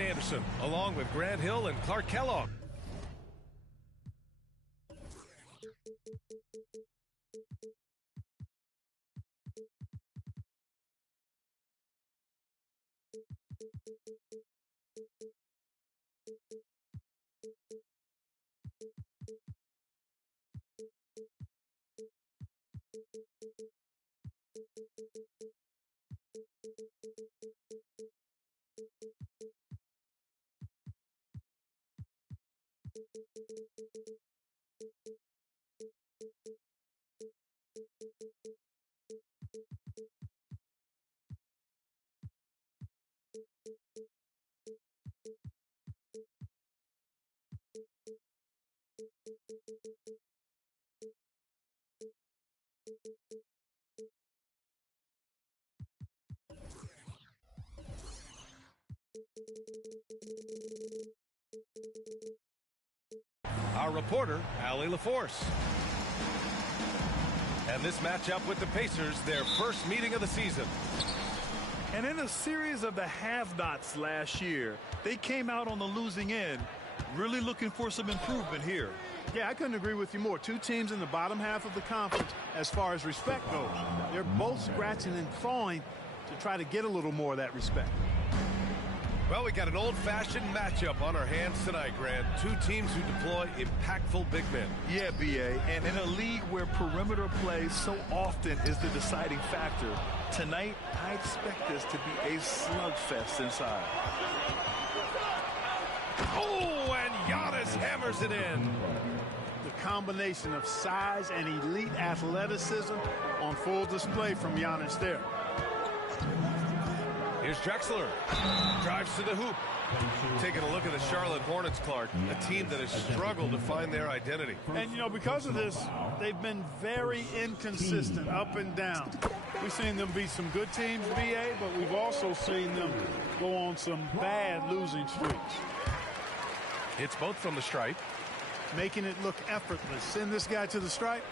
Anderson, along with Grant Hill and Clark Kellogg. Our reporter, Allie LaForce. And this matchup with the Pacers, their first meeting of the season. And in a series of the have-nots last year, they came out on the losing end, really looking for some improvement here. Yeah, I couldn't agree with you more. Two teams in the bottom half of the conference as far as respect goes. They're both scratching and clawing to try to get a little more of that respect. Well, we got an old-fashioned matchup on our hands tonight, Grant. Two teams who deploy impactful big men. Yeah, B.A., and in a league where perimeter play so often is the deciding factor, tonight I expect this to be a slugfest inside. Oh, and Giannis hammers it in. The combination of size and elite athleticism on full display from Giannis there. Here's Drexler. Drives to the hoop. Taking a look at the Charlotte Hornets, Clark, a team that has struggled to find their identity. And, you know, because of this, they've been very inconsistent, up and down. We've seen them beat some good teams, BA, but we've also seen them go on some bad losing streaks. It's both from the stripe. Making it look effortless. Send this guy to the stripe,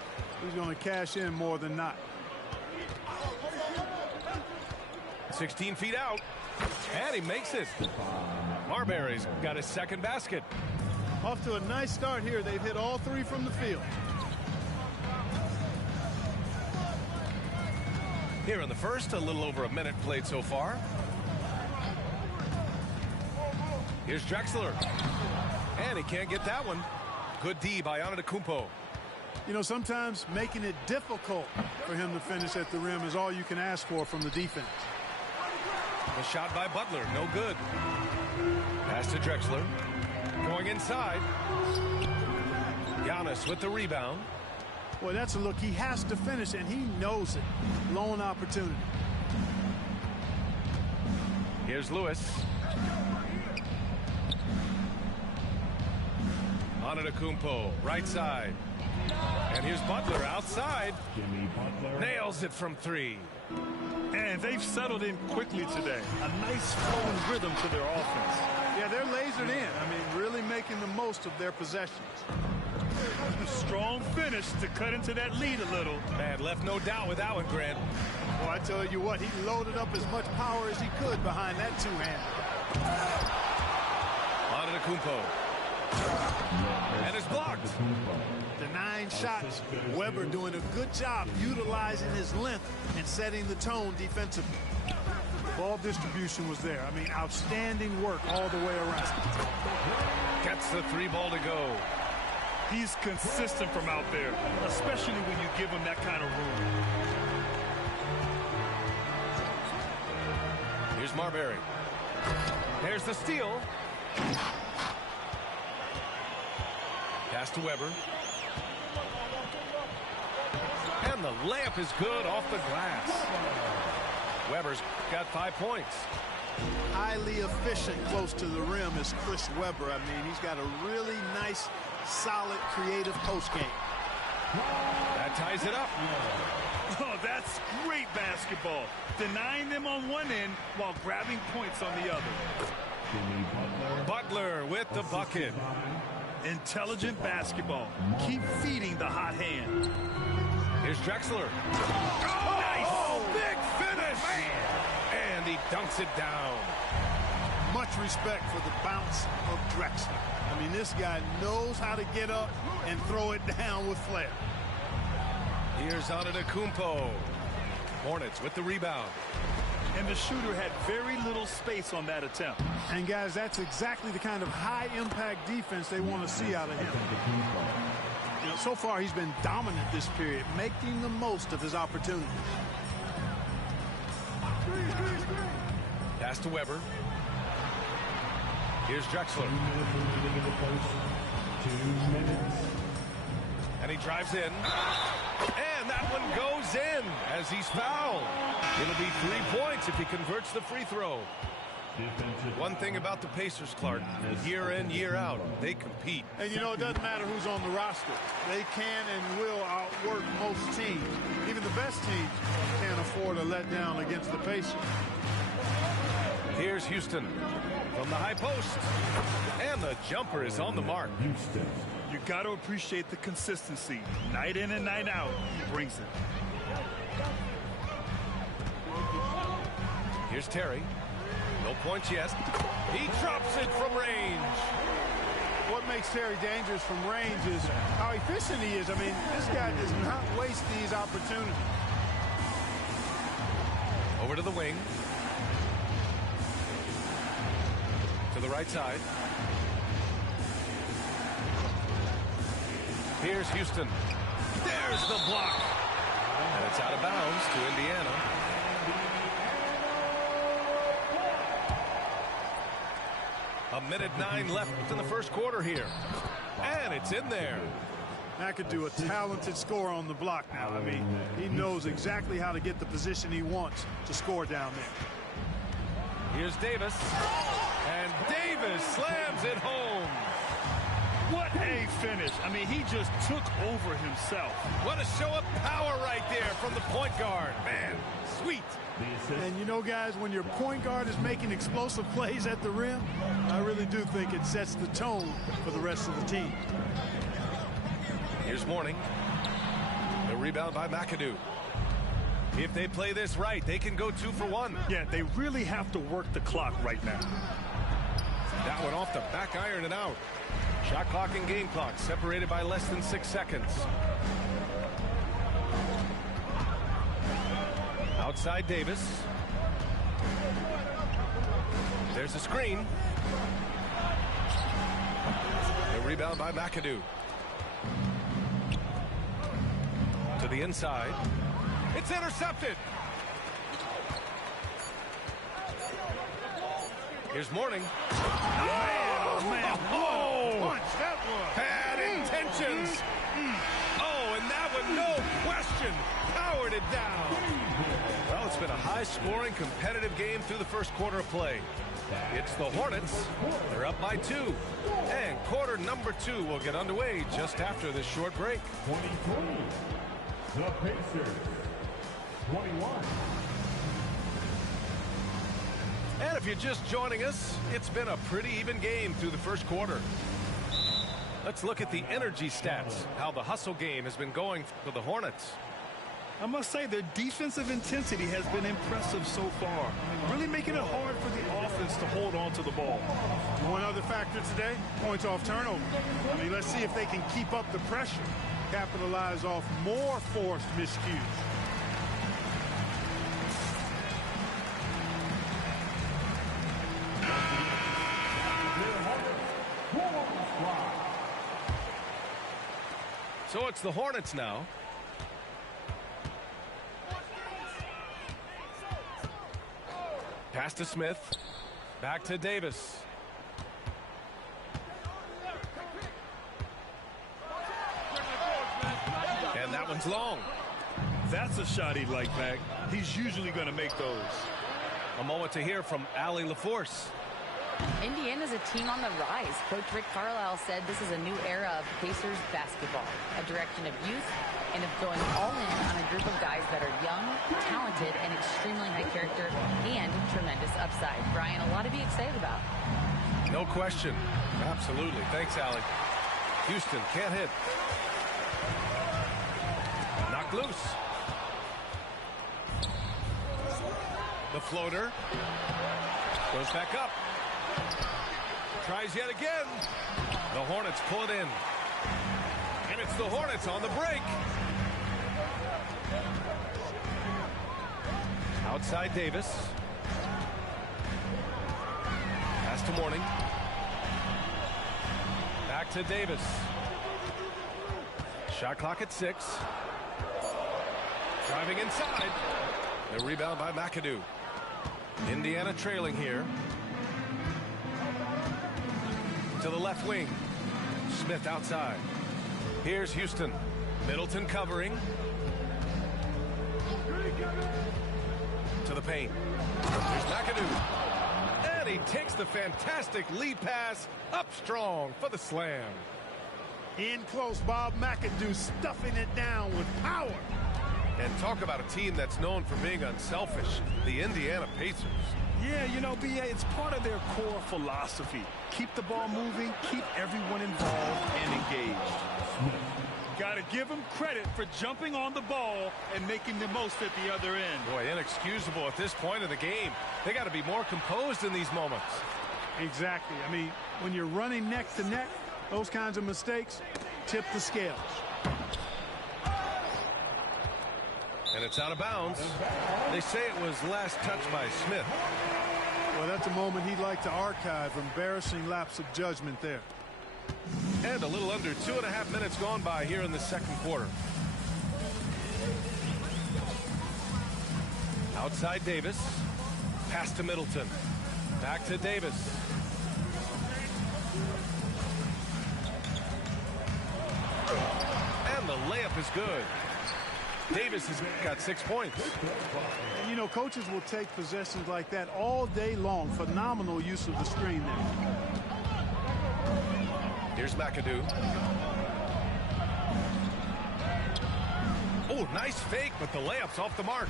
he's going to cash in more than not. 16 feet out, and he makes it. Marbury's got his second basket. Off to a nice start here. They've hit all three from the field. Here in the first, a little over a minute played so far. Here's Drexler, and he can't get that one. Good D by Antetokounmpo. You know, sometimes making it difficult for him to finish at the rim is all you can ask for from the defense. The shot by Butler, no good. Pass to Drexler. Going inside. Giannis with the rebound. Boy, that's a look he has to finish, and he knows it. Lone opportunity. Here's Lewis. Antetokounmpo, right side. And here's Butler outside. Nails it from 3. And they've settled in quickly today. A nice flowing rhythm to their offense. Yeah, they're lasered in. I mean, really making the most of their possessions. Strong finish to cut into that lead a little. Man, left no doubt with that one, Grant. Well, I tell you what, he loaded up as much power as he could behind that two-hander. Antetokounmpo. And it's blocked. Denying shots. Weber doing a good job utilizing his length and setting the tone defensively. Ball distribution was there. I mean, outstanding work all the way around. Gets the 3 ball to go. He's consistent from out there, especially when you give him that kind of room. Here's Marbury. There's the steal. Pass to Weber. And the layup is good off the glass. Weber's got 5 points. Highly efficient close to the rim is Chris Weber. I mean, he's got a really nice, solid, creative post game. That ties it up. Oh, that's great basketball. Denying them on one end while grabbing points on the other. Butler with the bucket. Intelligent basketball. Keep feeding the hot hand. Here's Drexler. Oh, nice! Big finish! Man. And he dunks it down. Much respect for the bounce of Drexler. I mean, this guy knows how to get up and throw it down with flair. Here's Antetokounmpo. Hornets with the rebound. And the shooter had very little space on that attempt. And guys, that's exactly the kind of high-impact defense they want to see out of him. You know, so far he's been dominant this period, making the most of his opportunities. Pass to Weber. Here's Drexler. 2 minutes. And he drives in. And that one goes in as he's fouled. It'll be 3 points if he converts the free throw. One thing about the Pacers, Clark, year in, year out, they compete. And, you know, it doesn't matter who's on the roster. They can and will outwork most teams. Even the best teams can't afford a letdown against the Pacers. Here's Houston from the high post. And the jumper is on the mark. Houston. You got to appreciate the consistency. Night in and night out, he brings it. Here's Terry. No points yet. He drops it from range. What makes Terry dangerous from range is how efficient he is. I mean, this guy does not waste these opportunities. Over to the wing. To the right side. Here's Houston. There's the block. And it's out of bounds to Indiana. A minute 9 left in the first quarter here. And it's in there. McAdoo, a talented scorer on the block now. I mean, he knows exactly how to get the position he wants to score down there. Here's Davis. And Davis slams it home. What a finish. I mean, he just took over himself. What a show of power right there from the point guard. Man, sweet. And you know, guys, when your point guard is making explosive plays at the rim, I really do think it sets the tone for the rest of the team. Here's Mourning. The rebound by McAdoo. If they play this right, they can go 2 for 1. Yeah, they really have to work the clock right now. That one off the back iron and out. Shot clock and game clock separated by less than 6 seconds. Outside Davis. There's a screen. The rebound by McAdoo. To the inside. It's intercepted. Here's Mourning. Oh, man. Oh, Punch, that was. had intentions. Oh, and that one, no question, powered it down. Well, it's been a high-scoring, competitive game through the first quarter of play. It's the Hornets. They're up by 2. And quarter number 2 will get underway just after this short break. 23. The Pacers. 21. And if you're just joining us, it's been a pretty even game through the first quarter. Let's look at the energy stats, how the hustle game has been going for the Hornets. I must say their defensive intensity has been impressive so far, really making it hard for the offense to hold on to the ball. One other factor today, points off turnover. I mean, let's see if they can keep up the pressure, capitalize off more forced miscues. So it's the Hornets now. Pass to Smith. Back to Davis. And that one's long. That's a shot he'd like back. He's usually going to make those. A moment to hear from Allie LaForce. Indiana's a team on the rise. Coach Rick Carlisle said this is a new era of Pacers basketball, a direction of youth and of going all in on a group of guys that are young, talented, and extremely high character and tremendous upside. Brian, a lot to be excited about. No question. Absolutely. Thanks, Allie. Houston can't hit. Knocked loose. The floater goes back up. Tries yet again. The Hornets pull it in. And it's the Hornets on the break. Outside Davis. Pass to Mourning. Back to Davis. Shot clock at 6. Driving inside. The rebound by McAdoo. Indiana trailing here. To the left wing. Smith outside. Here's Houston. Middleton covering. To the paint. There's McAdoo. And he takes the fantastic lead pass up strong for the slam. In close, Bob McAdoo stuffing it down with power. And talk about a team that's known for being unselfish. The Indiana Pacers. Yeah, you know, B.A., it's part of their core philosophy. Keep the ball moving, keep everyone involved and engaged. Got to give them credit for jumping on the ball and making the most at the other end. Boy, inexcusable at this point of the game. They got to be more composed in these moments. Exactly. I mean, when you're running neck to neck, those kinds of mistakes tip the scales. And it's out of bounds. They say it was last touched by Smith. Well, that's a moment he'd like to archive. Embarrassing lapse of judgment there. And a little under 2.5 minutes gone by here in the second quarter. Outside Davis. Pass to Middleton. Back to Davis. And the layup is good. Davis has got 6 points. And, you know, coaches will take possessions like that all day long. Phenomenal use of the screen there. Here's McAdoo. Oh, nice fake, but the layup's off the mark.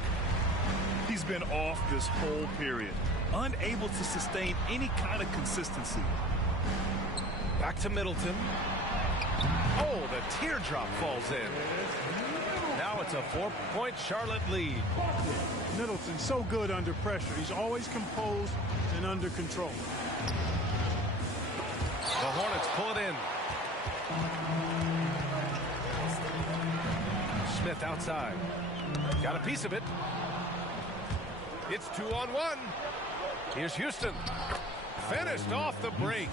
He's been off this whole period, unable to sustain any kind of consistency. Back to Middleton. Oh, the teardrop falls in. Now it's a 4-point Charlotte lead. Middleton so good under pressure. He's always composed and under control. The Hornets pull it in. Smith outside. Got a piece of it. It's 2-on-1. Here's Houston. Finished off the break.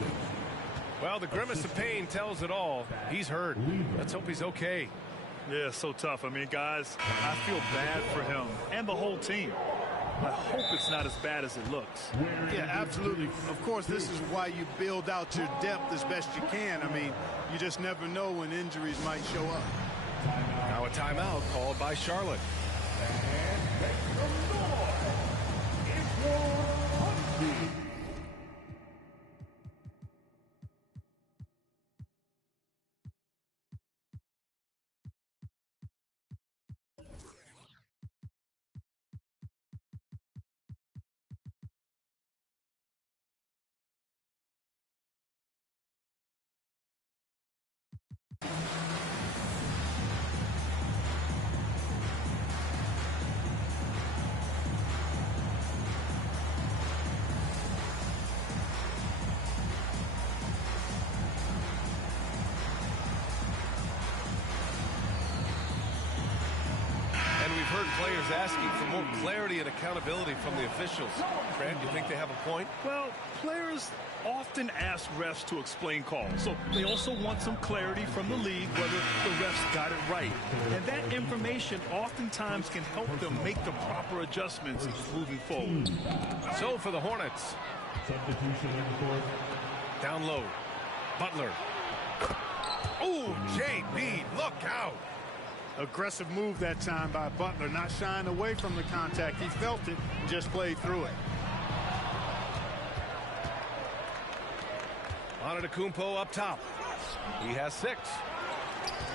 Well, the grimace of pain tells it all. He's hurt. Let's hope he's okay. Yeah, so tough. I mean, guys, I feel bad for him and the whole team. I hope it's not as bad as it looks. Yeah, absolutely. Of course, this is why you build out your depth as best you can. I mean, you just never know when injuries might show up. Now a timeout called by Charlotte. Heard players asking for more clarity and accountability from the officials. Grant, you think they have a point? Well, players often ask refs to explain calls, so they also want some clarity from the league whether the refs got it right. And that information oftentimes can help them make the proper adjustments moving forward. So for the Hornets. Substitution in the court. Down low. Butler. Oh, JB, look out. Aggressive move that time by Butler, not shying away from the contact. He felt it, just played through it. Antetokounmpo up top. He has 6.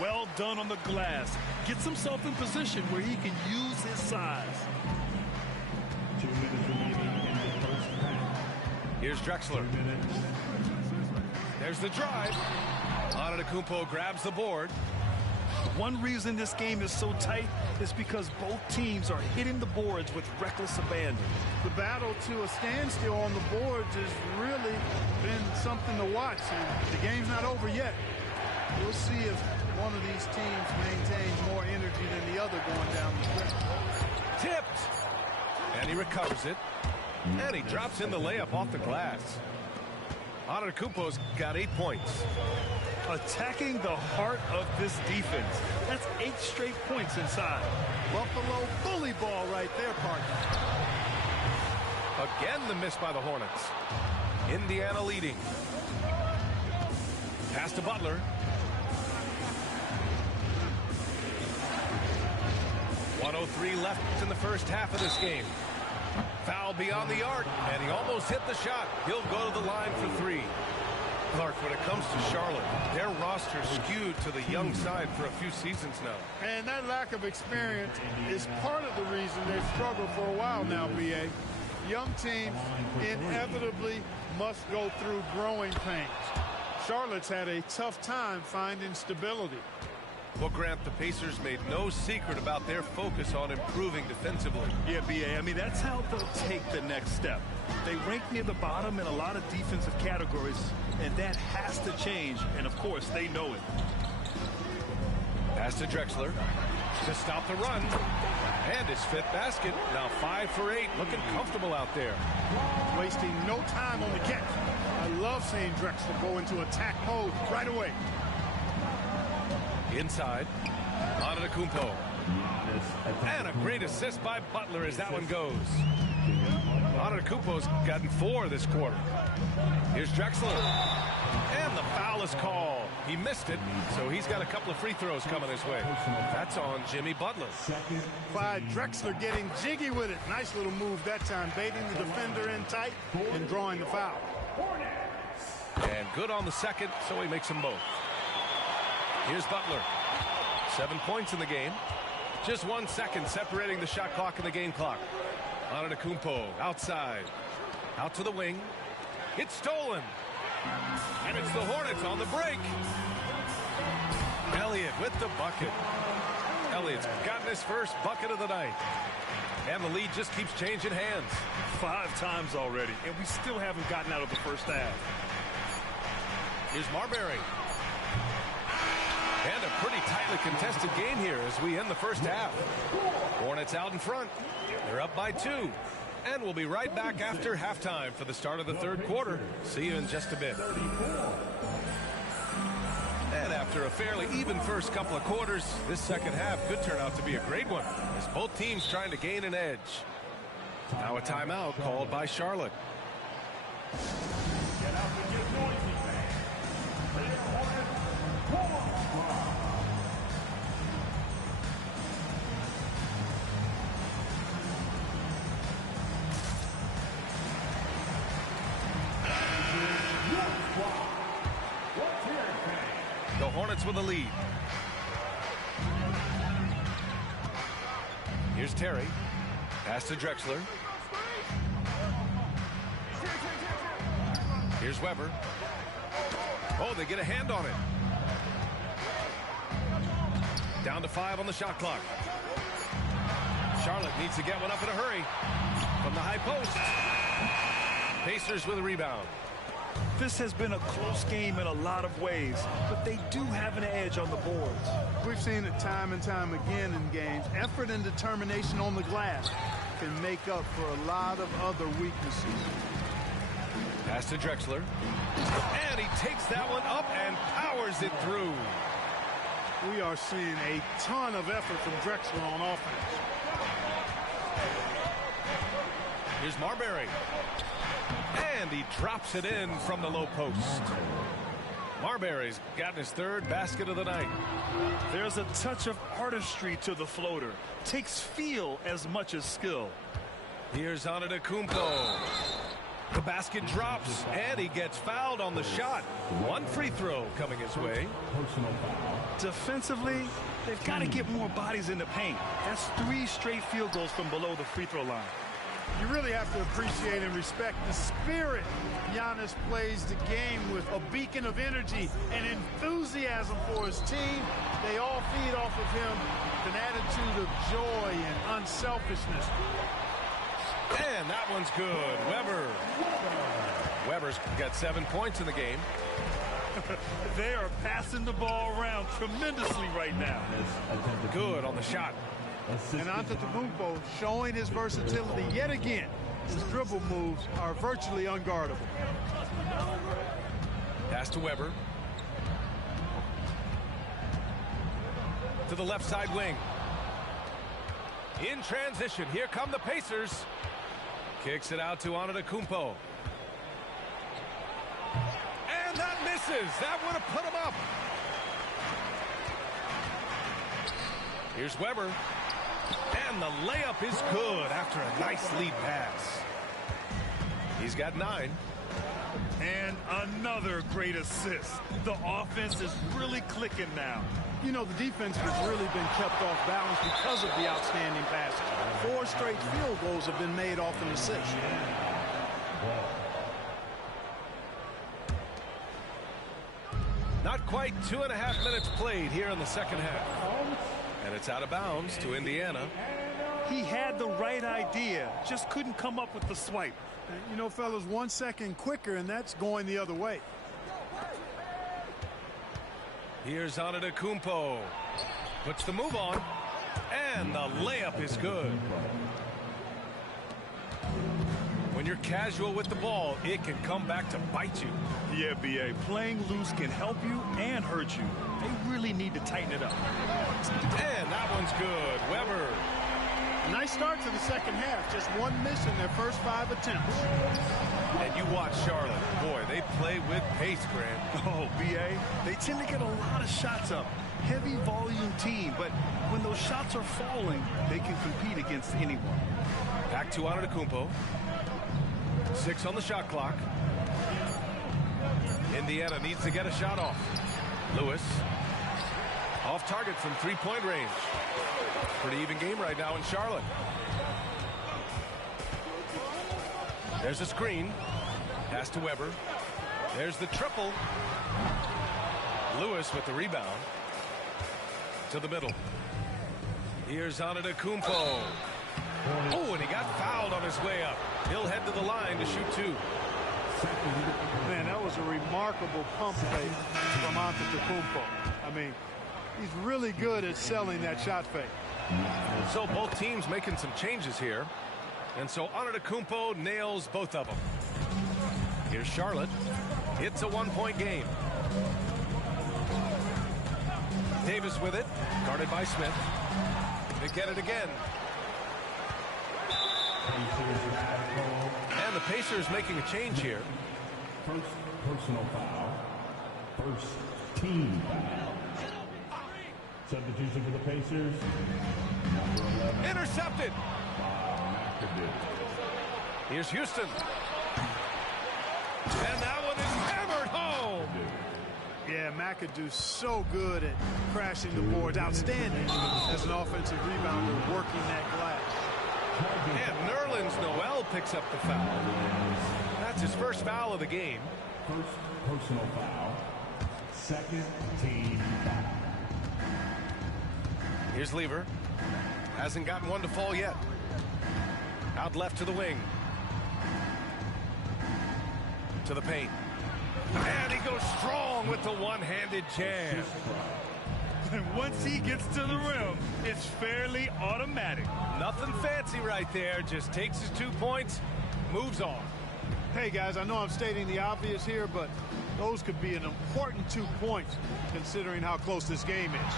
Well done on the glass. Gets himself in position where he can use his size. 2 minutes remaining in the first half. Here's Drexler. 2 minutes. There's the drive. Antetokounmpo grabs the board. One reason this game is so tight is because both teams are hitting the boards with reckless abandon. The battle to a standstill on the boards has really been something to watch, and the game's not over yet. We'll see if one of these teams maintains more energy than the other going down the stretch. Tipped. And he recovers it. And he drops in the layup off the glass. Antetokounmpo's got 8 points. Attacking the heart of this defense. That's 8 straight points inside. Buffalo bully ball right there, partner. Again, the miss by the Hornets. Indiana leading. Pass to Butler. .103 left in the first half of this game. Foul beyond the arc, and he almost hit the shot. He'll go to the line for 3. Clark, when it comes to Charlotte, their roster skewed to the young side for a few seasons now. And that lack of experience is part of the reason they've struggled for a while now, B.A. Young teams inevitably must go through growing pains. Charlotte's had a tough time finding stability. Well, Grant, the Pacers made no secret about their focus on improving defensively. Yeah, B.A., I mean, that's how they'll take the next step. They rank near the bottom in a lot of defensive categories, and that has to change, and of course, they know it. Pass to Drexler to stop the run. And his 5th basket. Now 5 for 8, looking comfortable out there. Wasting no time on the catch. I love seeing Drexler go into attack mode right away. Inside, Antetokounmpo. And a great assist by Butler as that one goes. Antetokounmpo's gotten 4 this quarter. Here's Drexler. And the foul is called. He missed it, so he's got a couple of free throws coming his way. That's on Jimmy Butler. Clyde Drexler getting jiggy with it. Nice little move that time, baiting the defender in tight and drawing the foul. And good on the second, so he makes them both. Here's Butler. 7 points in the game. Just 1 second separating the shot clock and the game clock. Antetokounmpo outside. Out to the wing. It's stolen. And it's the Hornets on the break. Elliott with the bucket. Elliott's gotten his first bucket of the night. And the lead just keeps changing hands. 5 times already, and we still haven't gotten out of the first half. Here's Marbury. And a pretty tightly contested game here as we end the first half. Hornets out in front. They're up by 2. And we'll be right back after halftime for the start of the 3rd quarter. See you in just a bit. And after a fairly even first couple of quarters, this second half could turn out to be a great one as both teams trying to gain an edge. Now a timeout called by Charlotte. Get out and get noisy, fans. Play Hornets, The Hornets with a lead. Here's Terry. Pass to Drexler. Here's Weber. Oh, they get a hand on it. Down to 5 on the shot clock. Charlotte needs to get one up in a hurry. From the high post. Pacers with a rebound. This has been a close game in a lot of ways, but they do have an edge on the boards. We've seen it time and time again in games. Effort and determination on the glass can make up for a lot of other weaknesses. Pass to Drexler. And he takes that one up and powers it through. We are seeing a ton of effort from Drexler on offense. Here's Marbury. And he drops it in from the low post. Marbury's gotten his 3rd basket of the night. There's a touch of artistry to the floater. Takes feel as much as skill. Here's Antetokounmpo. The basket drops, and he gets fouled on the shot. 1 free throw coming his way. Defensively, they've got to get more bodies in the paint. That's 3 straight field goals from below the free throw line. You really have to appreciate and respect the spirit Giannis plays the game with. A beacon of energy and enthusiasm for his team. They all feed off of him with an attitude of joy and unselfishness. And that one's good. Weber's got 7 points in the game. They are passing the ball around tremendously right now. Good on the shot. And Antetokounmpo showing his versatility yet again. His dribble moves are virtually unguardable. Pass to Weber. To the left side wing. In transition, here come the Pacers. Kicks it out to Antetokounmpo. And that misses. That would have put him up. Here's Weber. And the layup is good after a nice lead pass. He's got 9. And another great assist. The offense is really clicking now. You know, the defense has really been kept off balance because of the outstanding passes. 4 straight field goals have been made off an assist. Not quite 2.5 minutes played here in the second half. And it's out of bounds to Indiana. He had the right idea, just couldn't come up with the swipe. You know, fellas, 1 second quicker, and that's going the other way. Here's Antetokounmpo. Puts the move on. And the layup is good. When you're casual with the ball, it can come back to bite you. Yeah, B.A. Playing loose can help you and hurt you. They really need to tighten it up. And that one's good. Weber. Nice start to the second half. Just 1 miss in their first 5 attempts. And you watch Charlotte. Boy, they play with pace, Grant. Oh, B.A., they tend to get a lot of shots up. Heavy volume team, but when those shots are falling, they can compete against anyone. Back to Antetokounmpo. 6 on the shot clock. Indiana needs to get a shot off. Lewis. Off target from 3-point range. Pretty even game right now in Charlotte. There's a screen. Pass to Weber. There's the triple. Lewis with the rebound. To the middle. Here's Antetokounmpo. Oh, and he got fouled on his way up. He'll head to the line to shoot 2. Man, that was a remarkable pump fake from Antetokounmpo. I mean, he's really good at selling that shot fake. So both teams making some changes here. And so Antetokounmpo nails both of them. Here's Charlotte. It's a 1-point game. Davis with it. Guarded by Smith. They get it again. And the Pacers making a change here. First personal foul. First team foul. Substitution for the Pacers. Number 11. Intercepted. Here's Houston. And that one is hammered home. Yeah, McAdoo's so good at crashing the boards. Outstanding as an offensive rebounder working that glass. And Nerlens Noel picks up the foul. That's his first foul of the game. First personal foul. Second team foul. Here's Lever. Hasn't gotten one to fall yet. Out left to the wing. To the paint. And he goes strong with the one-handed jam. And once he gets to the rim, it's fairly automatic. Nothing fancy right there. Just takes his 2 points, moves on. Hey, guys, I know I'm stating the obvious here, but those could be an important 2 points considering how close this game is.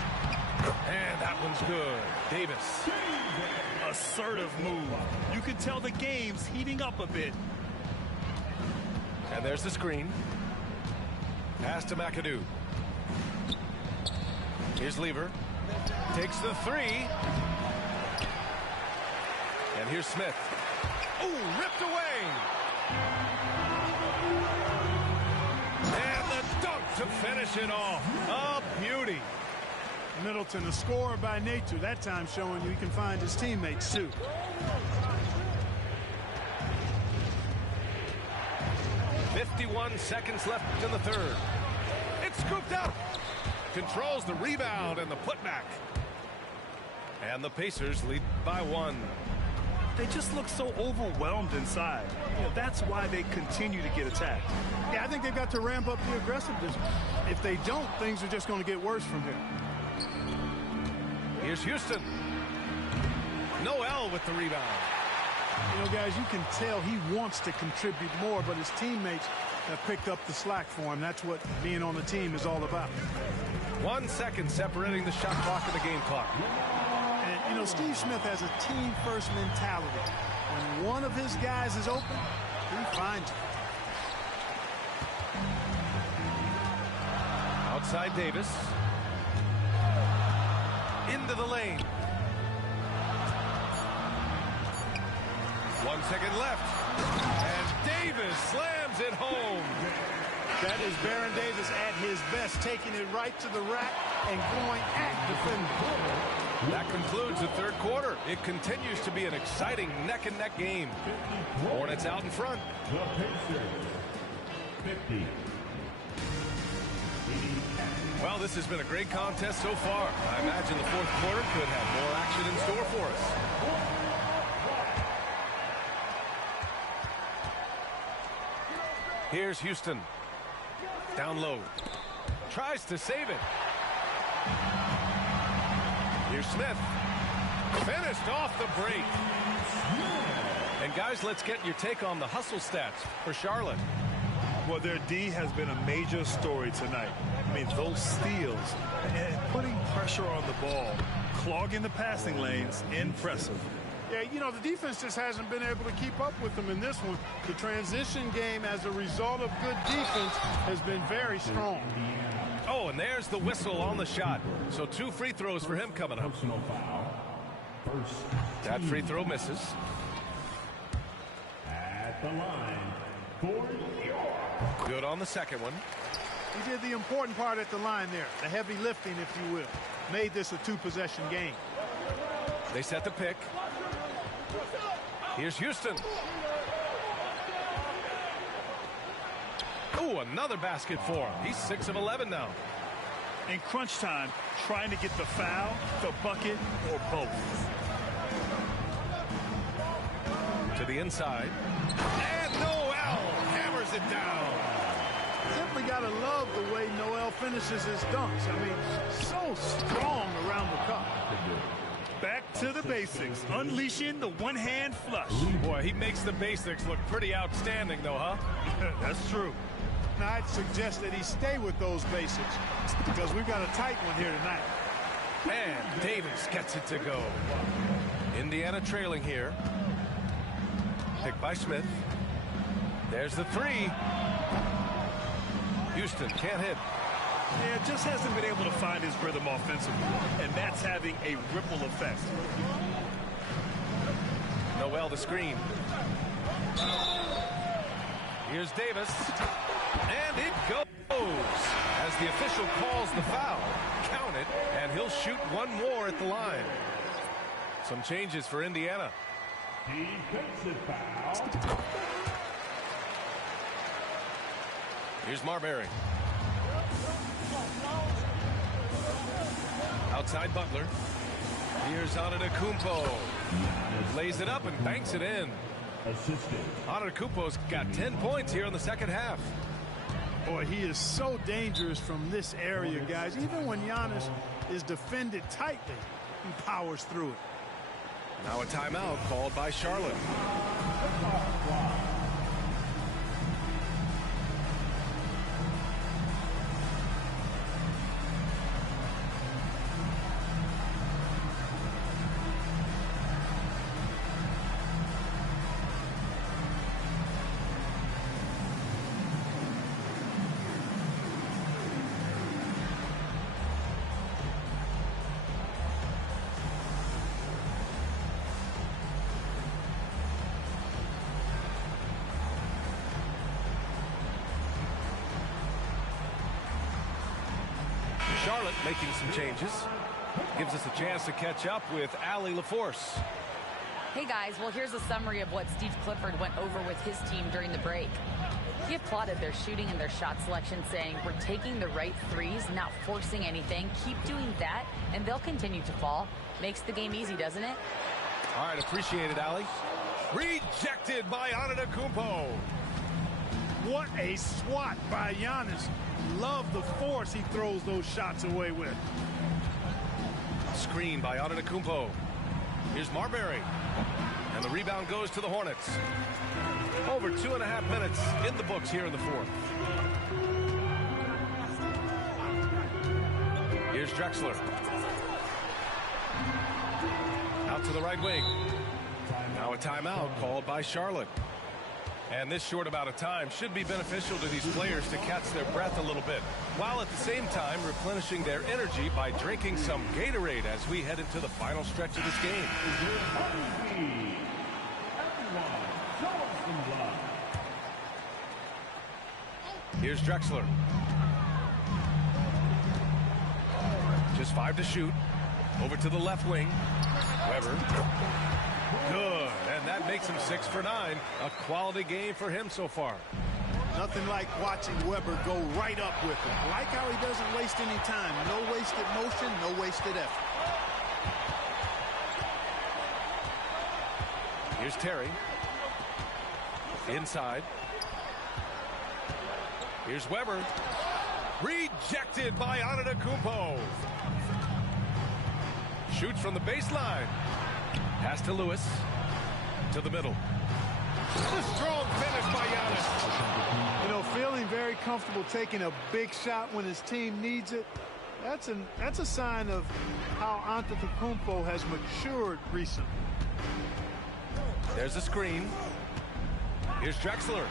And that one's good. Davis. Assertive move. You can tell the game's heating up a bit. And there's the screen. Pass to McAdoo. Here's Lever. Takes the three. And here's Smith. Ooh, ripped away. And the dunk to finish it off. A beauty. Middleton, a scorer by nature, that time showing you he can find his teammates too. .51 seconds left in the third. It's scooped out. Controls the rebound and the putback. And the Pacers lead by 1. They just look so overwhelmed inside. You know, that's why they continue to get attacked. Yeah, I think they've got to ramp up the aggressiveness. If they don't, things are just going to get worse from here. Here's Houston. Noel with the rebound. You know, guys, you can tell he wants to contribute more, but his teammates have picked up the slack for him. That's what being on the team is all about. 1 second separating the shot clock and the game clock. And, you know, Steve Smith has a team-first mentality. When one of his guys is open, he finds it. Outside Davis. Into the lane. 1 second left. And Davis slams it home. That is Baron Davis at his best, taking it right to the rack and going at defender. That concludes the third quarter. It continues to be an exciting neck-and-neck game. Hornets out in front. The Pacers, 50. Well, this has been a great contest so far. I imagine the fourth quarter could have more action in store for us. Here's Houston. Down low. Tries to save it. Here's Smith. Finished off the break. And guys, let's get your take on the hustle stats for Charlotte. Well, their D has been a major story tonight. I mean, those steals and putting pressure on the ball, clogging the passing lanes, impressive. Yeah, you know, the defense just hasn't been able to keep up with them in this one. The transition game, as a result of good defense, has been very strong. Oh, and there's the whistle on the shot. So 2 free throws for him coming up. Personal foul. First That free throw misses. at the line for York. Good on the second one. He did the important part at the line there, the heavy lifting, if you will. Made this a 2-possession game. They set the pick. Here's Houston. Oh, another basket for him. He's 6 of 11 now. In crunch time, trying to get the foul, the bucket, or both. To the inside. And Noel hammers it down. Simply got to love the way Noel finishes his dunks. I mean, so strong around the cup. Back to the basics, unleashing the one-hand flush. Boy, he makes the basics look pretty outstanding, though, huh? That's true. Now, I'd suggest that he stay with those basics because we've got a tight one here tonight. And Davis gets it to go. Indiana trailing here. Picked by Smith. There's the three. Houston can't hit. Yeah, just hasn't been able to find his rhythm offensively, and that's having a ripple effect. Noel the screen. Here's Davis. And it goes. As the official calls the foul, count it, and he'll shoot one more at the line. Some changes for Indiana. Defensive foul. Here's Marbury. Outside Butler. Here's Antetokounmpo. Lays it up and banks it in. Antetokounmpo's got 10 points here in the second half. Boy, he is so dangerous from this area, guys. Even when Giannis is defended tightly, he powers through it. Now a timeout called by Charlotte. Charlotte making some changes. Gives us a chance to catch up with Allie LaForce. Hey guys, well here's a summary of what Steve Clifford went over with his team during the break. He applauded their shooting and their shot selection, saying, "We're taking the right threes, not forcing anything. Keep doing that, and they'll continue to fall." Makes the game easy, doesn't it? All right, appreciate it, Allie. Rejected by Antetokounmpo. What a swat by Giannis. Love the force he throws those shots away with. Screen by Antetokounmpo. Here's Marbury. And the rebound goes to the Hornets. Over 2.5 minutes in the books here in the fourth. Here's Drexler. Out to the right wing. Now a timeout called by Charlotte. And this short amount of time should be beneficial to these players to catch their breath a little bit, while at the same time replenishing their energy by drinking some Gatorade as we head into the final stretch of this game. Here's Drexler. Just 5 to shoot. Over to the left wing. Weber. Good, and that makes him 6 for 9. A quality game for him so far. Nothing like watching Weber go right up with it. I like how he doesn't waste any time. No wasted motion, no wasted effort. Here's Terry. Inside. Here's Weber. Rejected by Antetokounmpo. Shoots from the baseline. Pass to Lewis. To the middle. A strong finish by Giannis. You know, feeling very comfortable taking a big shot when his team needs it. That's a sign of how Antetokounmpo has matured recently. There's a screen. Here's Drexler.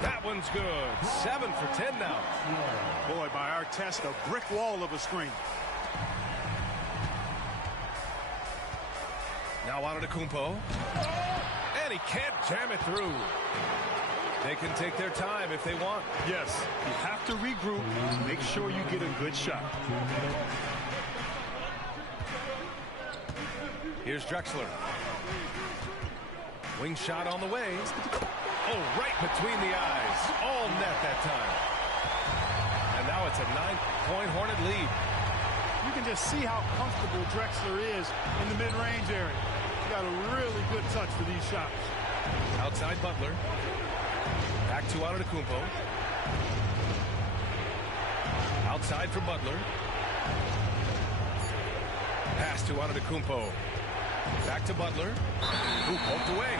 That one's good. 7 for 10 now. Boy, by our test, a brick wall of a screen. Now Antetokounmpo. And he can't jam it through. They can take their time if they want. Yes, you have to regroup. Make sure you get a good shot. Here's Drexler. Wing shot on the way. Oh, right between the eyes. All net that time. And now it's a 9-point Hornet lead. You can just see how comfortable Drexler is in the mid-range area. He's got a really good touch for these shots. Outside Butler. Back to Antetokounmpo. Outside for Butler. Pass to Antetokounmpo. Back to Butler. Who poked away.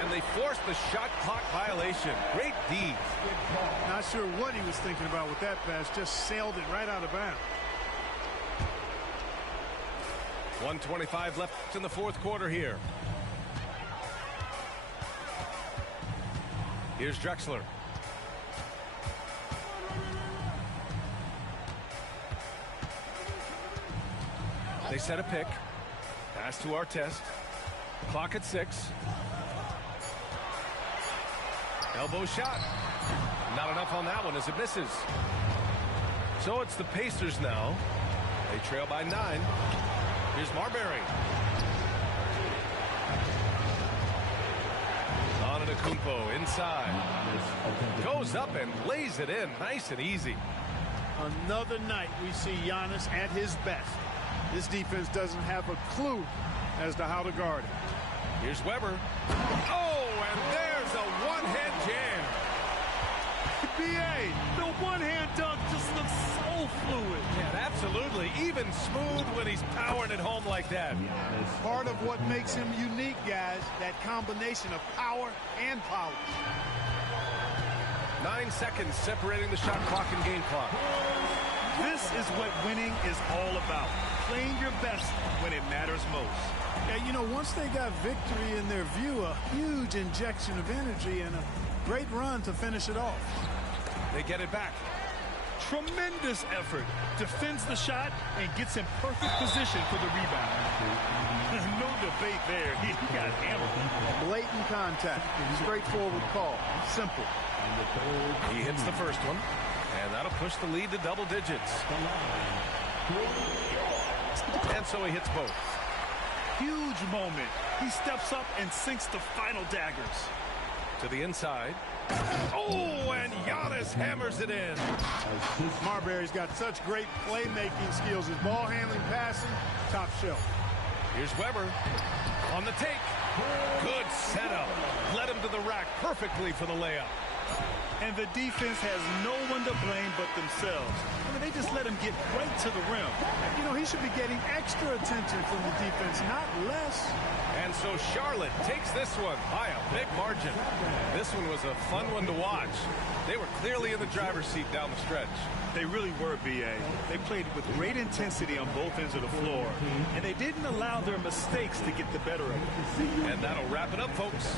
And they forced the shot clock violation. Great D. Not sure what he was thinking about with that pass. Just sailed it right out of bounds. 1:25 left in the fourth quarter here. Here's Drexler. They set a pick. Pass to Artest. Clock at 6. Elbow shot. Not enough on that one as it misses. So it's the Pacers now. They trail by 9. Here's Marbury. Antetokounmpo inside. Goes up and lays it in. Nice and easy. Another night we see Giannis at his best. This defense doesn't have a clue as to how to guard it. Here's Weber. Oh, and there's a one-hand jam. B.A., the one-hand dunk just looks so fluid. Yeah, absolutely. Even smooth when he's powering it home like that. Part of what makes him unique, guys, that combination of power and polish. 9 seconds separating the shot clock and game clock. This is what winning is all about. Playing your best when it matters most. Yeah, you know, once they got victory in their view, a huge injection of energy and a great run to finish it off. They get it back. Tremendous effort. Defends the shot and gets in perfect position for the rebound. No debate there. He got hammered. Blatant contact. Straightforward call. Simple. He hits the first one, and that'll push the lead to double digits. And so he hits both. Huge moment. He steps up and sinks the final daggers. To the inside. Oh, and Giannis hammers it in. Marbury's got such great playmaking skills. His ball handling, passing, top shelf. Here's Weber on the take. Good setup. Led him to the rack perfectly for the layup. And the defense has no one to blame but themselves. I mean, they just let him get right to the rim. You know, he should be getting extra attention from the defense, not less. And so Charlotte takes this one by a big margin. This one was a fun one to watch. They were clearly in the driver's seat down the stretch. They really were, B.A. They played with great intensity on both ends of the floor, and they didn't allow their mistakes to get the better of them. And that'll wrap it up, folks.